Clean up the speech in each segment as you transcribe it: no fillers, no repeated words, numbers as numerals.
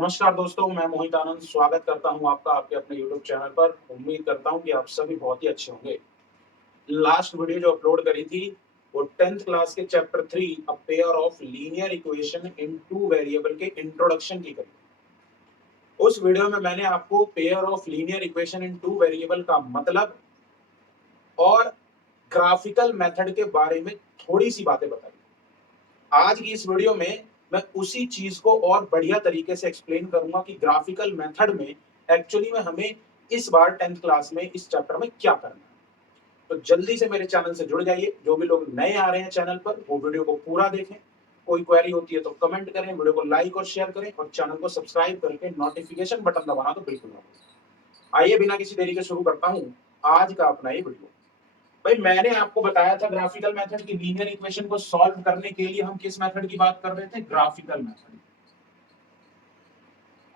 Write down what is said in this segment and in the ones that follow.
नमस्कार दोस्तों, मैं मोहित आनंद स्वागत करता हूं आपका आपके अपने YouTube चैनल पर। उम्मीद करता हूं कि आप सभी बहुत ही अच्छे होंगे। लास्ट वीडियो जो अपलोड करी थी वो 10th क्लास के chapter 3 a pair of linear equation in two variable के इंट्रोडक्शन की करी। उस वीडियो में मैंने आपको pair of linear equation in two variable का मतलब और ग्राफिकल मेथड के बारे में थोड़ी सी बातें बताई। आज की इस वीडियो में मैं उसी चीज को और बढ़िया तरीके से एक्सप्लेन करूंगा कि ग्राफिकल मेथड में एक्चुअली में हमें इस बार 10th क्लास में इस चैप्टर में क्या करना है। तो जल्दी से मेरे चैनल से जुड़ जाइए। जो भी लोग नए आ रहे हैं चैनल पर वो वीडियो को पूरा देखें। कोई क्वेरी होती है तो कमेंट करें, वीडियो को लाइक और शेयर करें और चैनल को सब्सक्राइब करके नोटिफिकेशन बटन दबाना तो बिल्कुल ना भूलें। आइए बिना किसी देरी के शुरू करता हूँ आज का अपना ये वीडियो। भाई मैंने आपको बताया था ग्राफिकल मेथड की लीनियर इक्वेशन को सॉल्व करने के लिए हम किस मेथड की बात कर रहे थे, ग्राफिकल मेथड।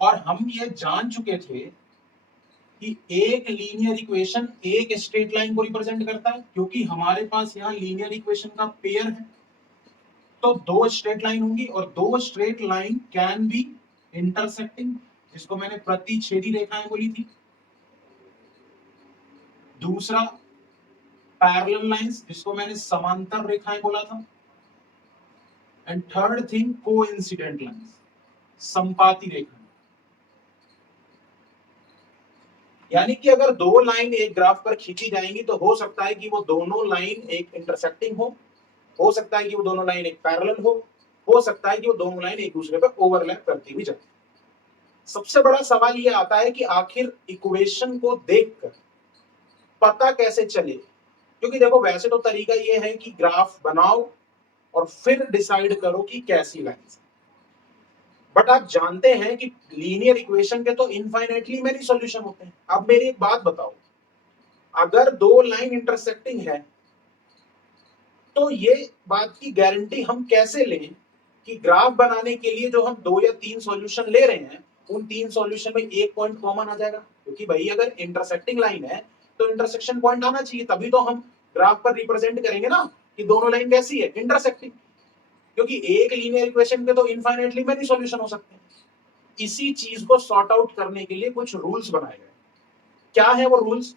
और हम ये जान चुके थे कि एक लीनियर इक्वेशन एक स्ट्रेट लाइन को रिप्रेजेंट करता है, क्योंकि हमारे पास यहाँ लीनियर इक्वेशन का पेयर है तो दो स्ट्रेट लाइन होंगी और दो straight line can be intersecting, जिसको मैंने प्रतिच्छेदी रेखाएं बोली थी। दूसरा पैरेलल लाइंस, जिसको मैंने समांतर रेखाएं बोला था। And third thing coincident lines, संपाती रेखा। यानी कि अगर दो लाइन एक ग्राफ पर खींची जाएंगी तो हो सकता है कि वो दोनों लाइन एक इंटरसेक्टिंग हो सकता है कि वो दोनों लाइन एक पैरेलल हो सकता है कि वो दोनों लाइन एक दूसरे पर ओवरलैप करती हुई जाए। सबसे बड़ा सवाल ये आता है कि आखिर इक्वेशन को देखकर पता कैसे चले, क्योंकि देखो वैसे तो तरीका ये है कि ग्राफ बनाओ और फिर डिसाइड करो कि कैसी लाइन, बट आप जानते हैं कि लीनियर इक्वेशन के तो इनफाइनाइटली मेनी सॉल्यूशन होते हैं। अब मेरी एक बात बताओ, अगर दो लाइन इंटरसेक्टिंग है तो ये बात की गारंटी हम कैसे लें कि ग्राफ बनाने के लिए जो हम दो या तीन सॉल्यूशन ले रहे हैं उन तीन सॉल्यूशन में एक पॉइंट कॉमन आ जाएगा। क्योंकि भाई अगर इंटरसेक्टिंग लाइन है तो इंटरसेक्शन पॉइंट आना चाहिए, तभी तो हम ग्राफ पर रिप्रेजेंट करेंगे ना कि दोनों लाइन कैसी है, इंटरसेक्टिंग। क्योंकि एक लीनियर इक्वेशन के तो इनफाइनाइटली मेनी सॉल्यूशन हो सकते हैं। इसी चीज को सॉर्ट आउट करने के लिए कुछ रूल्स बनाए गए। क्या है वो रूल्स?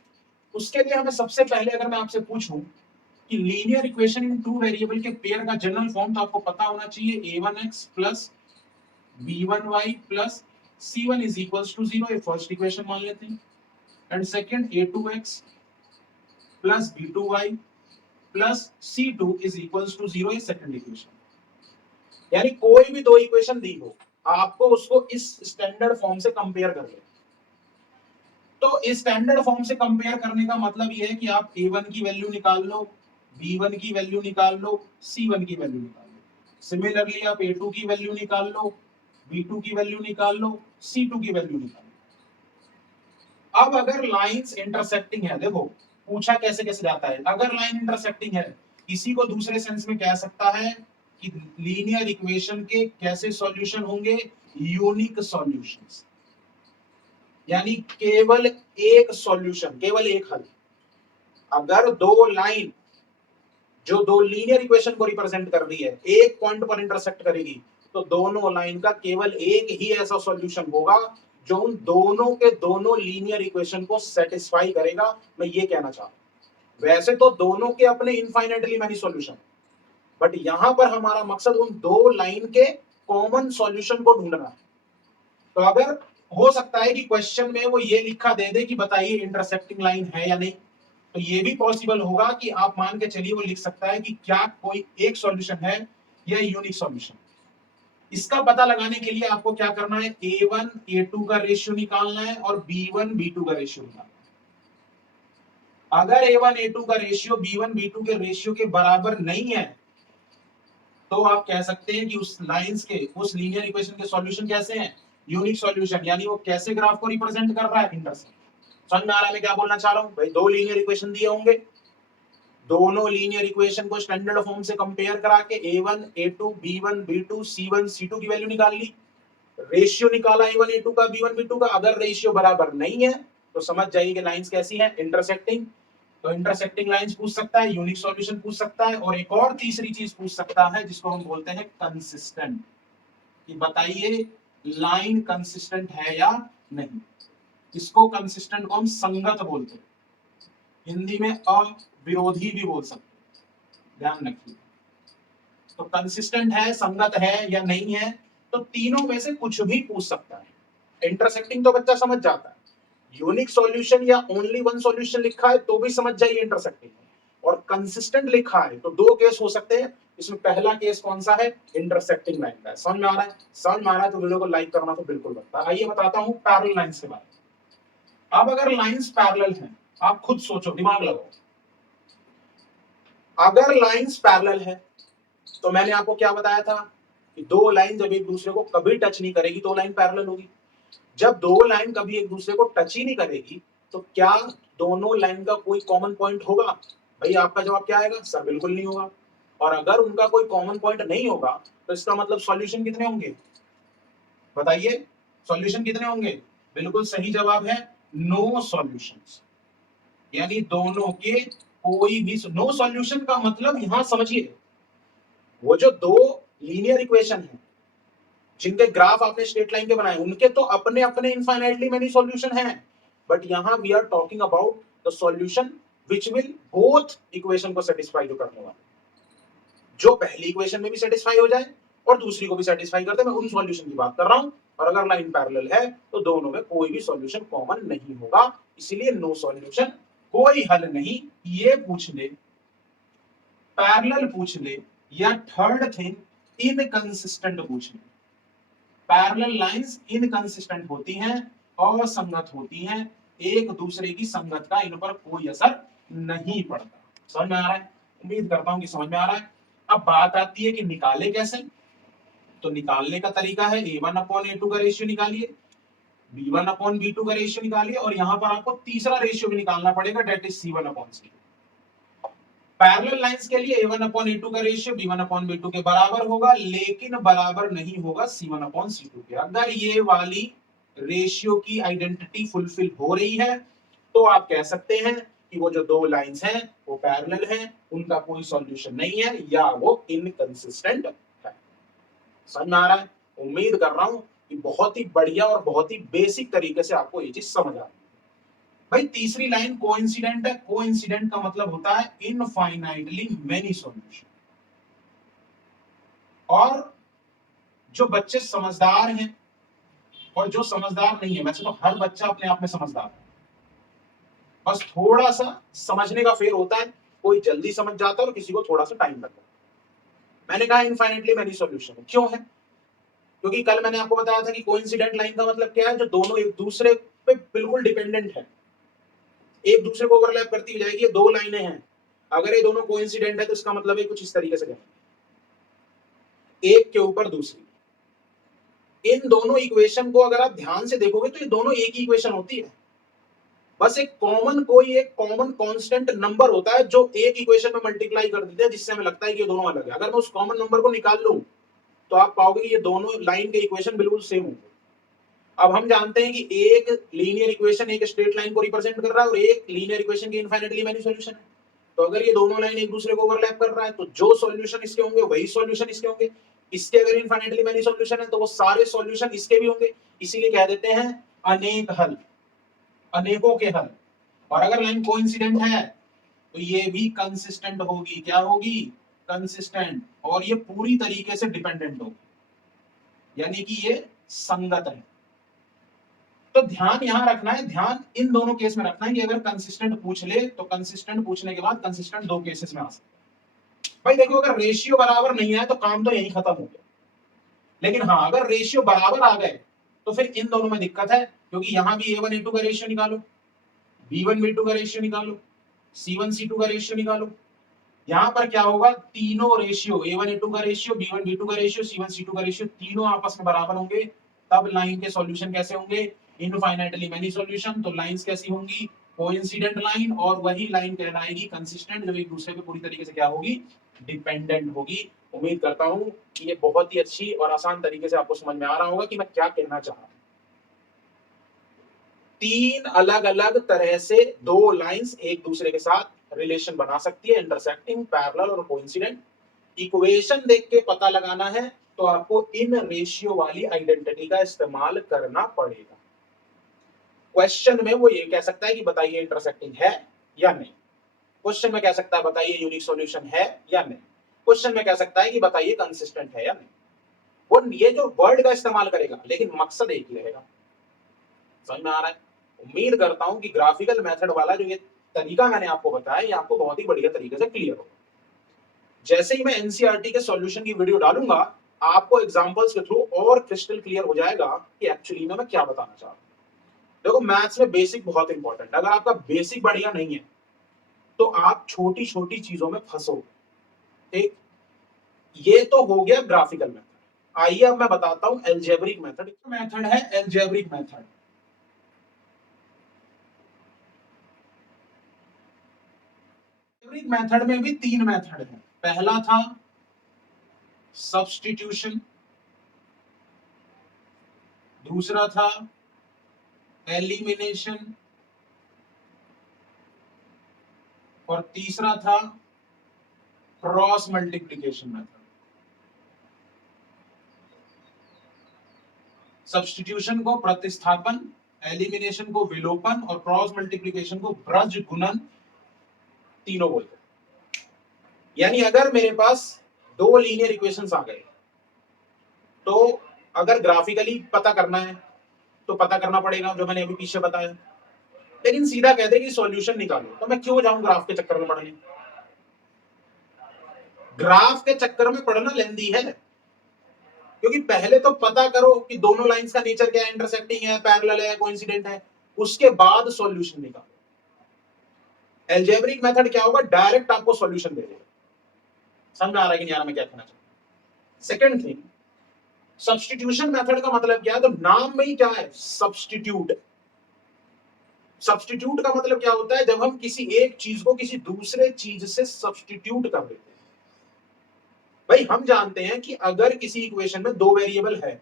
उसके लिए हमें सबसे पहले अगर मैं आपसे पूछूं कि linear equation in two variable के पेयर का जनरल फॉर्म तो आपको पता होना चाहिए, a1x plus b1y plus c1 is equals to 0। ये फर्स्ट इक्वेशन मान लेते हैं। And second a2x plus b2y plus c2 is equals to 0। ये सेकंड इक्वेशन। यानी कोई भी दो इक्वेशन दी हो, आपको उसको इस स्टैंडर्ड फॉर्म से कंपेयर कर लें। तो इस स्टैंडर्ड फॉर्म से कंपेयर करने का मतलब ये है कि आप a1 की वैल्यू निकाल लो, b1 की वैल्यू निकाल लो, c1 की वैल्यू निकाल लो। सिमिलरली आप a2 की वैल्यू निकाल लो, b2 की वैल्यू निकाल लो, c2 की वैल्यू निकाल लो। अब अगर लाइंस इंटरसेक्टिंग है, देखो पूछा कैसे कैसे जाता है। अगर लाइन इंटरसेक्टिंग है, इसी को दूसरे सेंस में कह सकता है कि लीनियर इक्वेशन के कैसे सॉल्यूशन होंगे, यूनिक सॉल्यूशंस। यानी केवल एक सॉल्यूशन, केवल एक हल। अगर दो लाइन जो दो लीनियर इक्वेशन को रिप्रेजेंट कर रही है एक पॉइंट पर इंटरसेक्ट करेगी तो दोनों लाइन का केवल एक ही ऐसा सॉल्यूशन होगा जो उन दोनों के दोनों लीनियर इक्वेशन को सेटिस्फाई करेगा। मैं ये कहना चाहता हूं, वैसे तो दोनों के अपने इनफाइनाइटली मेनी सॉल्यूशन, बट यहां पर हमारा मकसद उन दो लाइन के कॉमन सॉल्यूशन को ढूंढना है। तो अगर हो सकता है कि क्वेश्चन में वो ये लिखा दे दे कि बताइए इंटरसेक्टिंग लाइन है या नहीं, तो ये भी पॉसिबल होगा कि आप मान के चलिए वो लिख सकता है कि क्या कोई एक सॉल्यूशन है या यूनिक सॉल्यूशन। इसका पता लगाने के लिए आपको क्या करना है, a1 a2 का रेशियो निकालना है और b1 b2 का रेशियो निकालना है। अगर a1 a2 का रेशियो b1 b2 के रेशियो के बराबर नहीं है तो आप कह सकते हैं कि उस लाइंस के, उस लीनियर इक्वेशन के सॉल्यूशन कैसे हैं, यूनिक सॉल्यूशन। यानी वो कैसे ग्राफ को रिप्रेजेंट कर रहा है, इंटरसेक्ट। समझ में आ रहा है मैं क्या बोलना चाह रहा हूं? भाई दो लीनियर इक्वेशन दिए होंगे, दोनों लीनियर इक्वेशन को स्टैंडर्ड फॉर्म से कंपेयर करा के a1 a2 b1 b2 c1 c2 की वैल्यू निकाल ली, रेशियो निकाला a1 a2 का b1 b2 का। अगर रेशियो बराबर नहीं है तो समझ जाइए कि लाइंस कैसी है, इंटरसेक्टिंग। तो इंटरसेक्टिंग लाइंस पूछ सकता है, यूनिक सॉल्यूशन पूछ सकता है, और एक और तीसरी चीज पूछ सकता है जिसको हम बोलते हैं कंसिस्टेंट। कि बताइए लाइन कंसिस्टेंट है या नहीं। इसको कंसिस्टेंट को हम संगत बोलते हैं, हिंदी में अविरोधी भी बोल सकते हैं, ध्यान रखिए। तो कंसिस्टेंट है, संगत है या नहीं है, तो तीनों में से कुछ भी पूछ सकता है। इंटरसेक्टिंग तो बच्चा समझ जाता है, यूनिक सॉल्यूशन या ओनली वन सॉल्यूशन लिखा है तो भी समझ जाइए इंटरसेक्टिंग, और कंसिस्टेंट लिखा है तो दो केस हो सकते हैं। इसमें पहला केस कौन सा है, इंटरसेक्टिंग लाइन का है। समझ में आ रहा है, समझ में आ रहा है तो वीडियो को लाइक करना तो बिल्कुल बनता है। आइए बताता हूं पैरेलल लाइंस के बारे में। अब अगर लाइंस पैरेलल हैं, आप खुद सोचो, दिमाग लगाओ, अगर लाइंस पैरेलल है तो मैंने आपको क्या बताया था कि दो लाइन जब एक दूसरे को कभी टच नहीं करेगी तो लाइन पैरेलल होगी। जब दो लाइन कभी एक दूसरे को टच ही नहीं करेगी तो क्या दोनों लाइन का कोई कॉमन पॉइंट होगा? भाई आपका जवाब क्या आएगा, सर बिल्कुल नहीं होगा। और अगर उनका कोई कॉमन पॉइंट नहीं होगा तो इसका मतलब सॉल्यूशन कितने होंगे, बताइए, सॉल्यूशन कितने होंगे? बिल्कुल सही जवाब है नो सॉल्यूशंस, यानी दोनों के कोई भी नो सॉल्यूशन का मतलब यहां समझिए, वो जो दो लीनियर इक्वेशन है जिनके ग्राफ आपने स्ट्रेट लाइन के बनाए उनके तो अपने अपने इनफाइनाइटली मेनी सॉल्यूशन हैं, बट यहां we are talking about the solution which will both equation को सेटिस्फाई जो करने वाला, जो पहली इक्वेशन में भी सेटिस्फाई हो जाए और दूसरी को भी सेटिस्फाई कर दे, मैं उन सॉल्यूशन की बात कर रहा हूं। और अगर लाइन पैरेलल है तो दोनों में कोई भी सॉल्यूशन कॉमन नहीं होगा, इसलिए नो सॉल्यूशन, कोई हल नहीं। ये पूछ ले, पैरेलल पूछ ले, या थर्ड थिंग इनकंसिस्टेंट पूछ ले। पैरेलल लाइंस इनकंसिस्टेंट होती हैं, असंगत होती हैं, एक दूसरे की संगत का इन पर कोई असर नहीं पड़ता। समझ में आ रहा है? उम्मीद करता हूं कि समझ में आ रहा है। अब बात आती है कि निकाले कैसे, तो निकालने का तरीका है a1/a2 का रेशियो निकालिए, b1/b2 का रेशियो निकालिए, और यहां पर आपको तीसरा रेशियो भी निकालना पड़ेगा, date is c1/c2। Parallel lines के लिए a1/a2 का रेशियो b1/b2 के बराबर होगा, लेकिन बराबर नहीं होगा c1/c2 के। अगर ये वाली रेशियो की आइडेंटिटी फुलफिल हो रही है तो आप कह सकते हैं कि वो जो दो लाइंस हैं वो पैरेलल हैं, उनका कोई सॉल्यूशन नहीं है, या वो इनकंसिस्टेंट है। समझ में आ रहा है? उम्मीद कर रहा हूं कि बहुत ही बढ़िया और बहुत ही बेसिक तरीके से आपको ये चीज समझ आ रही है। भाई तीसरी लाइन कोइंसिडेंट है, कोइंसिडेंट का मतलब होता है इनफाइनाइटली मेनी सॉल्यूशन। और जो बच्चे समझदार हैं और जो समझदार नहीं है, वैसे तो हर बच्चा अपने आप में समझदार है, बस थोड़ा सा समझने का फेर होता है, कोई जल्दी समझ जाता है और किसी को थोड़ा सा टाइम लगता है। मैंने कहा इनफाइनाइटली मेनी सॉल्यूशन क्यों है, क्योंकि कल मैंने आपको बताया था कि कोइंसिडेंट लाइन का मतलब क्या है, जो दोनों एक दूसरे पे बिल्कुल डिपेंडेंट है, एक दूसरे को ओवरलैप करती जाएगी। ये दो लाइनें हैं, अगर ये दोनों कोइंसिडेंट है तो इसका मतलब है कुछ इस तरीके से कहें, एक के ऊपर दूसरी। इन दोनों इक्वेशन को अगर आप ध्यान से देखोगे तो ये दोनों एक ही इक्वेशन होती है, बस एक कॉमन कांस्टेंट नंबर होता है जो एक इक्वेशन में मल्टीप्लाई कर देते हैं, जिससे हमें लगता है कि ये दोनों अलग है। अगर मैं उस कॉमन नंबर को निकाल लूं तो आप पाओगे कि ये दोनों लाइन के इक्वेशन बिल्कुल सेम होंगे। अब हम जानते हैं कि एक लीनियर इक्वेशन एक स्ट्रेट लाइन को रिप्रेजेंट कर रहा है और एक लीनियर इक्वेशन के इनफाइनाइटली मेनी सॉल्यूशन है। तो अगर ये दोनों लाइन एक दूसरे को ओवरलैप कर रहा है तो जो सॉल्यूशन इसके होंगे वही सॉल्यूशन इसके होंगे। इसके अगर इनफाइनाइटली मेनी सॉल्यूशन है तो वो सारे सॉल्यूशन इसके भी होंगे, इसीलिए कह देते हैं अनेक हल, अनेकों के हल। और अगर लाइन कोइंसिडेंट है तो ये भी कंसिस्टेंट होगी। क्या होगी? कंसिस्टेंट। और ये पूरी तरीके से डिपेंडेंट होगी, यानी कि ये संगत है। तो ध्यान यहां रखना है, ध्यान इन दोनों केस में रखना है कि अगर कंसिस्टेंट पूछ ले तो कंसिस्टेंट पूछने के बाद कंसिस्टेंट दो केसेस में आ सकते हैं। भाई देखो, अगर रेशियो बराबर नहीं आए तो काम तो यही खत्म हो गया, लेकिन हाँ अगर रेशियो बराबर आ गए तो फिर इन दोनों में दिक्कत है, क्योंकि यहां भी a1 a2 का रेशियो निकालो, b1 b2 का रेशियो निकालो, c1 c2 का रेशियो निकालो। यहां पर क्या होगा, तीनों रेशियो a1 a2 का रेशियो, b1 b2 का रेशियो, c1 c2 का रेशियो तीनों आपस में बराबर होंगे, तब लाइन के सॉल्यूशन कैसे होंगे? Infinitely many solution. तो लाइंस कैसी होंगी? कोइंसिडेंट लाइन, और वही लाइन कहलाएगी कंसिस्टेंट जब एक दूसरे पे पूरी तरीके से क्या होगी? डिपेंडेंट होगी। उम्मीद करता हूं कि ये बहुत ही अच्छी और आसान तरीके से आपको समझ में आ रहा होगा कि मैं क्या कहना चाह रहा हूं। तीन अलग अलग तरह से दो लाइंस एक दूसरे के साथ रिलेशन बना सकती है, इंटरसेक्टिंग, पैरेलल और कोइंसिडेंट। इक्वेशन देख के पता लगाना है तो आपको इन रेशियो वाली आइडेंटिटी का इस्तेमाल करना पड़ेगा। क्वेश्चन में वो ये कह सकता है कि बताइए इंटरसेक्टिंग है या नहीं, क्वेश्चन में कह सकता है बताइए यूनिक सॉल्यूशन है या नहीं, क्वेश्चन में कह सकता है कि बताइए कंसिस्टेंट है या नहीं। वो ये जो वर्ड का इस्तेमाल करेगा लेकिन मकसद एक ही रहेगा। समझ में आ रहा है? उम्मीद करता हूं कि ग्राफिकल मेथड वाला जो ये तरीका मैंने आपको बताया ये आपको बहुत ही बढ़िया तरीके से क्लियर होगा। जैसे ही मैं एनसीईआरटी के सॉल्यूशन की वीडियो डालूंगा आपको एग्जांपल्स के थ्रू और क्रिस्टल क्लियर हो जाएगा कि एक्चुअली में मैं क्या बताना चाह रहा हूं। देखो मैथ्स में बेसिक बहुत इंपॉर्टेंट है, अगर आपका बेसिक बढ़िया नहीं है तो आप छोटी छोटी चीजों में फंसो। ठीक, ये तो हो गया ग्राफिकल मेथड। आइए अब मैं बताता हूं एल्जेब्रिक मेथड। मेथड है एल्जेब्रिक मेथड। एल्जेब्रिक मेथड में भी तीन मेथड है। पहला था सब्स्टिट्यूशन, दूसरा था एलिमिनेशन और तीसरा था क्रॉस मल्टीप्लिकेशन मेथड। सब्स्टिट्यूशन को प्रतिस्थापन, एलिमिनेशन को विलोपन और क्रॉस मल्टीप्लिकेशन को ब्रज गुणन तीनों बोलते हैं। यानी अगर मेरे पास दो लीनियर इक्वेशंस आ गए तो अगर ग्राफिकली पता करना है तो पता करना पड़ेगा जो मैंने अभी पीछे बताया, लेकिन सीधा कह दे कि सॉल्यूशन निकालो तो मैं क्यों जाऊं ग्राफ के चक्कर में पढ़ने। ग्राफ के चक्कर में पढ़ना लेंदी है, क्योंकि पहले तो पता करो कि दोनों लाइंस का नेचर क्या है, इंटरसेक्टिंग है, पैरेलल है, कोइंसिडेंट है, उसके बाद सॉल्यूशन निकालो। एल्जेब्रिक मेथड क्या होगा, डायरेक्ट आपको सॉल्यूशन दे देगा। समझ में आ रहा है कि नहीं आ रहा मैं क्या कहना चाहता हूं। सेकंड थिंग, सब्स्टिट्यूशन मेथड का मतलब क्या है, तो नाम में ही क्या है, सब्स्टिट्यूट। सब्स्टिट्यूट का मतलब क्या होता है, जब हम किसी एक चीज को किसी दूसरे चीज से सब्स्टिट्यूट कर देते हैं। भाई हम जानते हैं कि अगर किसी इक्वेशन में दो वेरिएबल है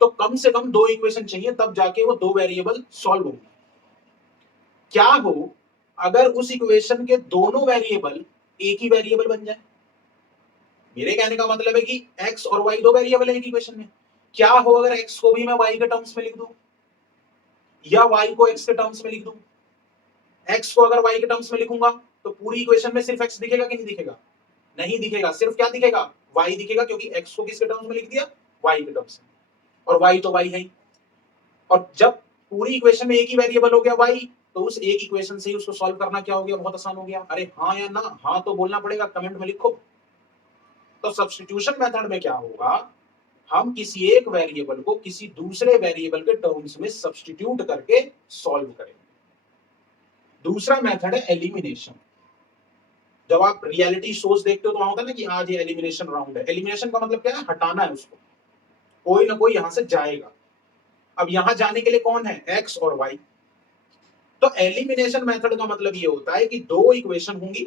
तो कम से कम दो इक्वेशन चाहिए तब जाके वो दो वेरिएबल सॉल्व होंगे। क्या हो अगर उस इक्वेशन के दोनों वेरिएबल एक ही वेरिएबल बन जाए। मेरे कहने का मतलब है कि x और y दो वेरिएबल है एक इक्वेशन में। क्या हो अगर x को भी मैं y के टर्म्स में लिख दूं या y को x के टर्म्स में लिख दूं। x को अगर y के टर्म्स में लिखूंगा तो पूरी इक्वेशन में सिर्फ x दिखेगा कि नहीं दिखेगा, नहीं दिखेगा, सिर्फ क्या दिखेगा, y दिखेगा, क्योंकि x को किसके टर्म्स में लिख दिया, y के टर्म्स में, और y तो y है ही। और जब पूरी इक्वेशन में एक ही वेरिएबल हो गया y, तो उस एक इक्वेशन से ही उसको सॉल्व करना क्या हो गया, बहुत आसान हो गया। अरे हाँ या ना, हाँ तो बोलना पड़ेगा, कमेंट में लिखो। तो सब्स्टिट्यूशन मेथड में क्या होगा, हम किसी एक वेरिएबल को किसी दूसरे वेरिएबल के टर्म्स में सब्स्टिट्यूट करके सॉल्व करेंगे। दूसरा मेथड है एलिमिनेशन। जब आप रियलिटी शोज देखते हो तो वहां होता है ना कि आज ये एलिमिनेशन राउंड है। एलिमिनेशन का मतलब क्या है, हटाना है उसको, कोई ना कोई यहां से जाएगा। अब यहां जाने के लिए कौन है, x और y। तो एलिमिनेशन मेथड का मतलब ये होता है कि दो इक्वेशन होंगी,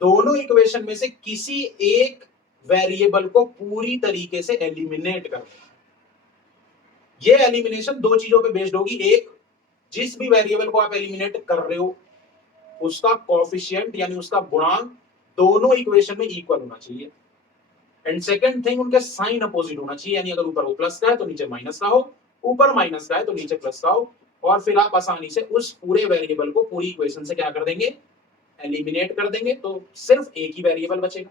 दोनों इक्वेशन में से किसी एक वेरिएबल को पूरी तरीके से एलिमिनेट कर देना। ये एलिमिनेशन दो चीजों पे बेस्ड होगी। एक, जिस भी वेरिएबल को आप एलिमिनेट कर रहे हो उसका कोएफिशिएंट यानी उसका गुणांक दोनों इक्वेशन में इक्वल होना चाहिए। एंड सेकंड थिंग, उनके साइन अपोजिट होना चाहिए, यानी अगर ऊपर वो प्लस का है तो नीचे माइनस का हो, ऊपर माइनस का है तो नीचे प्लस का हो। और फिर आप आसानी से उस पूरे वेरिएबल को पूरी इक्वेशन से क्या कर देंगे, एलिमिनेट कर देंगे, तो सिर्फ एक ही वेरिएबल बचेगा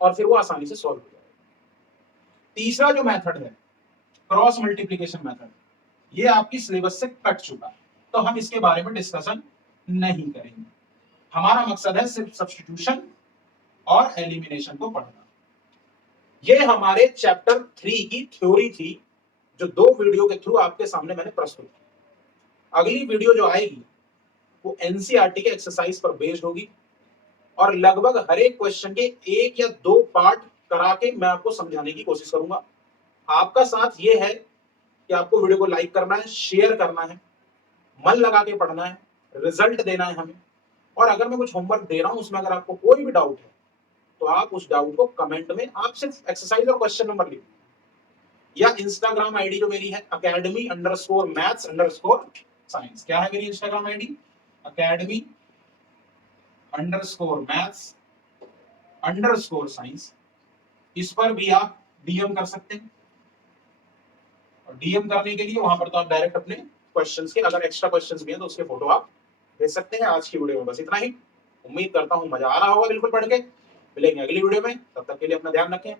और फिर वो आसानी से सॉल्व हो जाएगा। तीसरा जो मेथड है क्रॉस मल्टीप्लिकेशन मेथड, ये आपकी सिलेबस से कट चुका है तो हम इसके बारे में डिस्कशन नहीं करेंगे। हमारा मकसद है सिर्फ सब्स्टिट्यूशन और एलिमिनेशन को पढ़ना। ये हमारे चैप्टर 3 की थ्योरी थी जो दो वीडियो के थ्रू आपके सामने मैंने प्रस्तुत की। अगली वीडियो जो आएगी वो एनसीईआरटी के एक्सरसाइज पर बेस्ड होगी और लगभग हर एक क्वेश्चन के एक या दो पार्ट करा के मैं आपको समझाने की कोशिश करूंगा। आपका साथ ये है कि आपको वीडियो को लाइक करना है, शेयर करना है, मन लगा के पढ़ना है, रिजल्ट देना है हमें। और अगर मैं कुछ होमवर्क दे रहा हूं उसमें अगर आपको कोई भी डाउट है तो आप उस डाउट को कमेंट में आप सिर्फ एक्सरसाइज और क्वेश्चन नंबर लिखो, या इंस्टाग्राम आईडी जो मेरी है academy_maths_science। क्या है मेरी इंस्टाग्राम आईडी, academy_maths_science। इस पर भी आप डीएम कर सकते हैं, और डीएम करने के लिए वहां पर तो आप डायरेक्ट अपने क्वेश्चंस के, अगर एक्स्ट्रा क्वेश्चंस भी हैं तो उसके फोटो आप भेज सकते हैं। आज की वीडियो में बस इतना ही, उम्मीद करता हूं मजा आ रहा होगा बिल्कुल पढ़ के। मिलेंगे अगली वीडियो में, तब तक के लिए अपना ध्यान रखें।